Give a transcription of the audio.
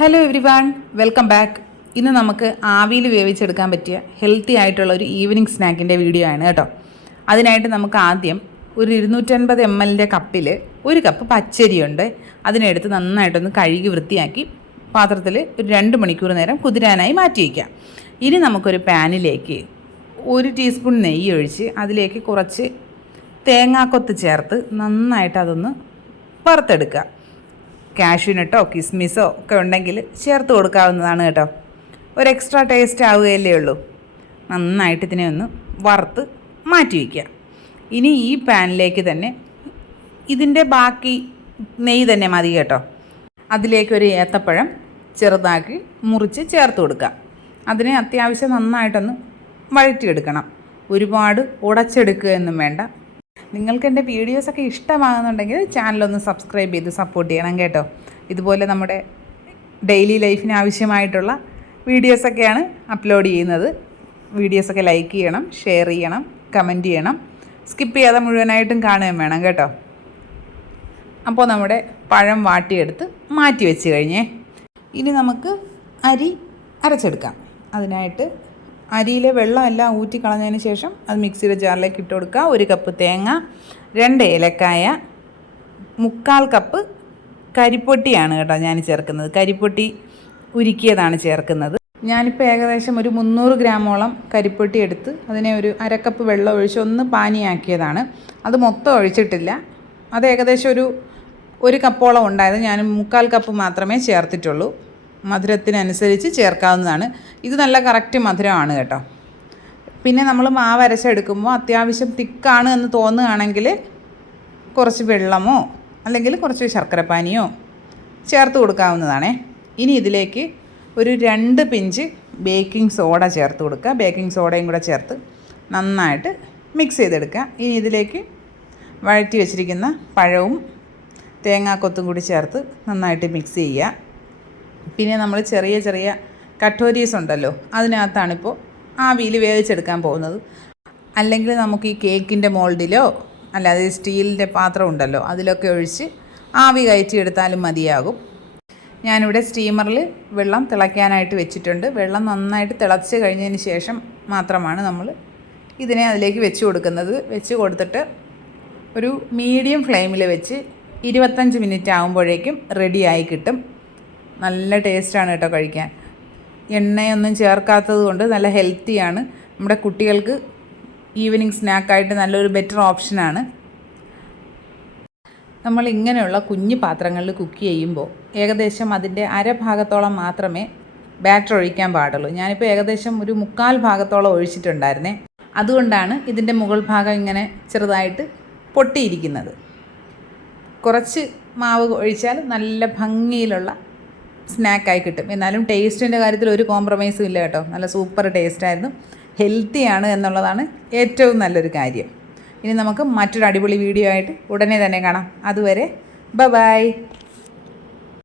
Hello everyone welcome back ഇന്ന് നമുക്ക് ആവിയിൽ വേവിച്ചെടുക്കാൻ പറ്റിയ ഹെൽത്തി ആയിട്ടുള്ള ഒരു ഈവനിങ് സ്നാക്കിന്റെ വീഡിയോ ആണ് കേട്ടോ. അതിനായിട്ട് നമുക്ക് ആദ്യം ഒരു ഇരുന്നൂറ്റൻപത് എം എല്ലിന്റെ കപ്പിൽ ഒരു കപ്പ് പച്ചരിയുണ്ട്. അതിനെടുത്ത് നന്നായിട്ടൊന്ന് കഴുകി വൃത്തിയാക്കി പാത്രത്തിൽ ഒരു രണ്ട് മണിക്കൂർ നേരം കുതിരാനായി മാറ്റി വയ്ക്കാം ഇനി നമുക്കൊരു പാനിലേക്ക് ഒരു ടീസ്പൂൺ നെയ്യ് ഒഴിച്ച് അതിലേക്ക് കുറച്ച് തേങ്ങാക്കൊത്ത് ചേർത്ത് നന്നായിട്ട് അതൊന്ന് വറുത്തെടുക്കുക. കാഷ്യൂനട്ടോ കിസ്മിസോ ഒക്കെ ഉണ്ടെങ്കിൽ ചേർത്ത് കൊടുക്കാവുന്നതാണ് കേട്ടോ. ഒരു എക്സ്ട്രാ ടേസ്റ്റ് ആവുകയല്ലേ ഉള്ളൂ. നന്നായിട്ട് ഇതിനെ ഒന്ന് വറുത്ത് മാറ്റി വയ്ക്കുക. ഇനി ഈ പാനിലേക്ക് തന്നെ ഇതിന്റെ ബാക്കി നെയ്യ് തന്നെ മതി കേട്ടോ. അതിലേക്കൊരു ഏത്തപ്പഴം ചെറുതാക്കി മുറിച്ച് ചേർത്ത് കൊടുക്കുക. അതിനെ അത്യാവശ്യം നന്നായിട്ടൊന്ന് വഴറ്റിയെടുക്കണം. ഒരുപാട് ഉടച്ചെടുക്കുക എന്നും വേണ്ട. നിങ്ങൾക്ക് എന്റെ വീഡിയോസൊക്കെ ഇഷ്ടമാകുന്നുണ്ടെങ്കിൽ ചാനലൊന്ന് സബ്സ്ക്രൈബ് ചെയ്ത് സപ്പോർട്ട് ചെയ്യണം കേട്ടോ. ഇതുപോലെ നമ്മുടെ ഡെയിലി ലൈഫിന് ആവശ്യമായിട്ടുള്ള വീഡിയോസൊക്കെയാണ് അപ്ലോഡ് ചെയ്യുന്നത്. വീഡിയോസൊക്കെ ലൈക്ക് ചെയ്യണം ഷെയർ ചെയ്യണം കമന്റ് ചെയ്യണം. സ്കിപ്പ് ചെയ്യാതെ മുഴുവനായിട്ടും കാണുകയും വേണം കേട്ടോ. അപ്പോൾ നമ്മുടെ പഴം വാട്ടിയെടുത്ത് മാറ്റി വെച്ച് കഴിഞ്ഞേ. ഇനി നമുക്ക് അരി അരച്ചെടുക്കാം. അതിനായിട്ട് അരിയിലെ വെള്ളമെല്ലാം ഊറ്റി കളഞ്ഞതിന് ശേഷം അത് മിക്സിയുടെ ജാറിലേക്ക് ഇട്ട് കൊടുക്കുക. ഒരു കപ്പ് തേങ്ങ രണ്ട് ഏലക്കായ മുക്കാൽ കപ്പ് കരിപ്പൊട്ടിയാണ് കേട്ടോ ഞാൻ ചേർക്കുന്നത്. കരിപ്പൊട്ടി ഉരുക്കിയതാണ് ചേർക്കുന്നത്. ഞാനിപ്പോൾ ഏകദേശം ഒരു മുന്നൂറ് ഗ്രാമോളം കരിപ്പൊട്ടി എടുത്ത് അതിനെ ഒരു അരക്കപ്പ് വെള്ളം ഒഴിച്ച് ഒന്ന് പാനിയാക്കിയതാണ്. അത് മൊത്തം ഒഴിച്ചിട്ടില്ല. അത് ഏകദേശം ഒരു ഒരു കപ്പോളം ഉണ്ടായത് ഞാൻ മുക്കാൽ കപ്പ് മാത്രമേ ചേർത്തിട്ടുള്ളൂ. മധുരത്തിനനുസരിച്ച് ചേർക്കാവുന്നതാണ്. ഇത് നല്ല കറക്റ്റ് മധുരമാണ് കേട്ടോ. പിന്നെ നമ്മൾ മാവ് അരച്ചെടുക്കുമ്പോൾ അത്യാവശ്യം തിക്കാണ് എന്ന് തോന്നുകയാണെങ്കിൽ കുറച്ച് വെള്ളമോ അല്ലെങ്കിൽ കുറച്ച് ശർക്കരപ്പാനിയോ ചേർത്ത് കൊടുക്കാവുന്നതാണേ. ഇനി ഇതിലേക്ക് ഒരു രണ്ട് പിഞ്ച് ബേക്കിംഗ് സോഡ ചേർത്ത് കൊടുക്കുക. ബേക്കിംഗ് സോഡയും കൂടെ ചേർത്ത് നന്നായിട്ട് മിക്സ് ചെയ്തെടുക്കുക. ഇനി ഇതിലേക്ക് വഴറ്റി വെച്ചിരിക്കുന്ന പഴവും തേങ്ങാക്കൊത്തും കൂടി ചേർത്ത് നന്നായിട്ട് മിക്സ് ചെയ്യുക. പിന്നെ നമ്മൾ ചെറിയ ചെറിയ കട്ടോരീസ് ഉണ്ടല്ലോ അതിനകത്താണിപ്പോൾ ആവിയിൽ വേവിച്ചെടുക്കാൻ പോകുന്നത്. അല്ലെങ്കിൽ നമുക്ക് ഈ കേക്കിന്റെ മോൾഡിലോ അല്ലാതെ സ്റ്റീലിന്റെ പാത്രം ഉണ്ടല്ലോ അതിലൊക്കെ ഒഴിച്ച് ആവി കയറ്റി എടുത്താലും മതിയാകും. ഞാനിവിടെ സ്റ്റീമറിൽ വെള്ളം തിളയ്ക്കാനായിട്ട് വെച്ചിട്ടുണ്ട്. വെള്ളം നന്നായിട്ട് തിളച്ച് കഴിഞ്ഞതിന് ശേഷം മാത്രമാണ് നമ്മൾ ഇതിനെ അതിലേക്ക് വെച്ച് കൊടുക്കുന്നത്. വെച്ച് കൊടുത്തിട്ട് ഒരു മീഡിയം ഫ്ലെയിമിൽ വെച്ച് ഇരുപത്തഞ്ച് മിനിറ്റ് ആകുമ്പോഴേക്കും റെഡിയായി കിട്ടും. നല്ല ടേസ്റ്റാണ് കേട്ടോ കഴിക്കാൻ. എണ്ണയൊന്നും ചേർക്കാത്തത് കൊണ്ട് നല്ല ഹെൽത്തിയാണ്. നമ്മുടെ കുട്ടികൾക്ക് ഈവനിങ് സ്നാക്കായിട്ട് നല്ലൊരു ബെറ്റർ ഓപ്ഷനാണ്. നമ്മൾ ഇങ്ങനെയുള്ള കുഞ്ഞു പാത്രങ്ങളിൽ കുക്ക് ചെയ്യുമ്പോൾ ഏകദേശം അതിന്റെ അരഭാഗത്തോളം മാത്രമേ ബാറ്റർ ഒഴിക്കാൻ പാടുള്ളൂ. ഞാനിപ്പോൾ ഏകദേശം ഒരു മുക്കാൽ ഭാഗത്തോളം ഒഴിച്ചിട്ടുണ്ടായിരുന്നേ. അതുകൊണ്ടാണ് ഇതിന്റെ മുകൾ ഭാഗം ഇങ്ങനെ ചെറുതായിട്ട് പൊട്ടിയിരിക്കുന്നത്. കുറച്ച് മാവ് ഒഴിച്ചാൽ നല്ല ഭംഗിയിലുള്ള സ്നാക്കായി കിട്ടും. എന്നാലും ടേസ്റ്റിന്റെ കാര്യത്തിൽ ഒരു കോംപ്രമൈസും ഇല്ല കേട്ടോ. നല്ല സൂപ്പർ ടേസ്റ്റായിരുന്നു ഹെൽത്തിയാണ് എന്നുള്ളതാണ് ഏറ്റവും നല്ലൊരു കാര്യം. ഇനി നമുക്ക് മറ്റൊരു അടിപൊളി വീഡിയോ ആയിട്ട് ഉടനെ തന്നെ കാണാം. അതുവരെ ബ ബൈ